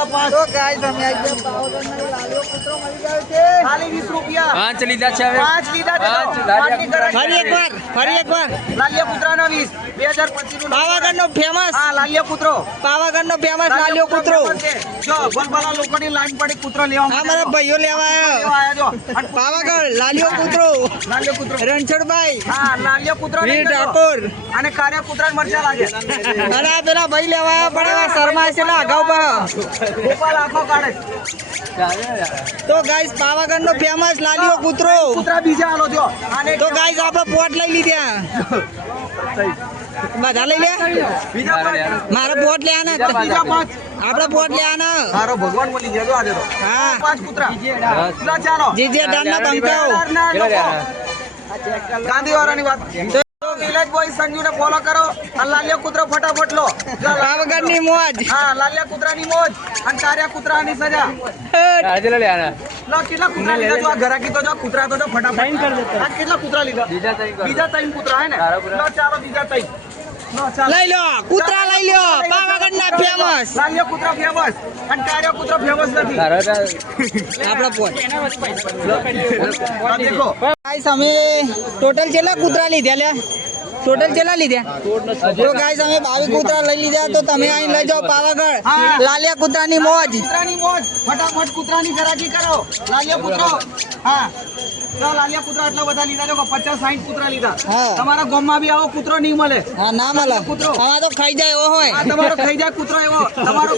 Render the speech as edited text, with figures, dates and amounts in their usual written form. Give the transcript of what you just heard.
તો ગાઈસ અમે આવી ગયા પાવાગઢનો લાલિયો કૂતરો મળી ગયો છે ખાલી 20 રૂપિયા 5 લીધા છે હવે 5 લીધા છે ફરી એકવાર લાલિયો કૂતરાનો 20 2025 નું પાવાગઢનો ફેમસ હા લાલિયો કૂતરો પાવાગઢનો ફેમસ લાલિયો કૂતરો જો ભલભલા લોકોની લાઈન પડી કૂતરો લેવા માટે મારા ભાઈઓ લેવા આવ્યા જો પાવાગઢ લાલિયો કૂતરો રણછોડભાઈ હા લાલિયો કૂતરો વીર ઠાકોર અને કાર્ય કૂતરા મરચા લાગે અને આ પેલા ભાઈ લેવા આવ્યા પડે શર્મા છે ને અગાઉ ગોપાલ આખો કાઢે તો ગાઈસ પાવાગઢનો ફેમસ લાલિયો કૂતરો કૂતરા બીજા હાલો જો તો ગાઈસ આપણે પોટ લઈ લીધા બધા લઈ લે મારો પોટ લે આને આપણે પોટ લે આને મારો ભગવાન મળી ગયો આજે તો હા 5 કૂતરા ચાલો જીજે ડાના બંકાઓ ગાંધીવાળાની વાત વિલેજ બોય સંજુને ફોલો કરો અને લાલિયા કૂતરો ફટાફટ લો પાવાગઢની મોજ હા લાલિયા કૂતરાની મોજ અને કાર્યા કૂતરાની સજા આજે લે આના લો કેટલા કૂતરા લીધા જો આ ઘરાકી તો જો કૂતરા તો જો ફટાફટ આ કેટલા કૂતરા લીધા બીજા 3 કૂતરા હે ને લો ચાલો બીજા 3 લઈ લો કૂતરા લઈ લો પાવાગઢના ફેમસ લાલિયો કૂતરો ફેમસ અને કાર્યો કૂતરો ફેમસ નથી આપણા પોટ દેખો ગાઈસ અમે ટોટલ કેટલા કૂતરા લીધા લે ટોટલ કેટલા લીધા તો ગાઈસ અમે 22 કૂતરા લઈ લીધા તો તમે અહીં લઈ જાઓ પાવાગઢ લાલિયા કૂતરાની મોજ ફટાફટ કૂતરાની ગરાકી કરો લાલિયા કૂતરો હા તો લાલિયા કૂતરા એટલા બધા લીધા જો 50 60 કૂતરા લીધા તમારા ગામમાં બી આવો કૂતરો નહીં મળે હા ના મળે કૂતરો હા તો ખાઈ જાય એવો હોય હા તમારો ખાઈ જાય કૂતરો એવો તમારો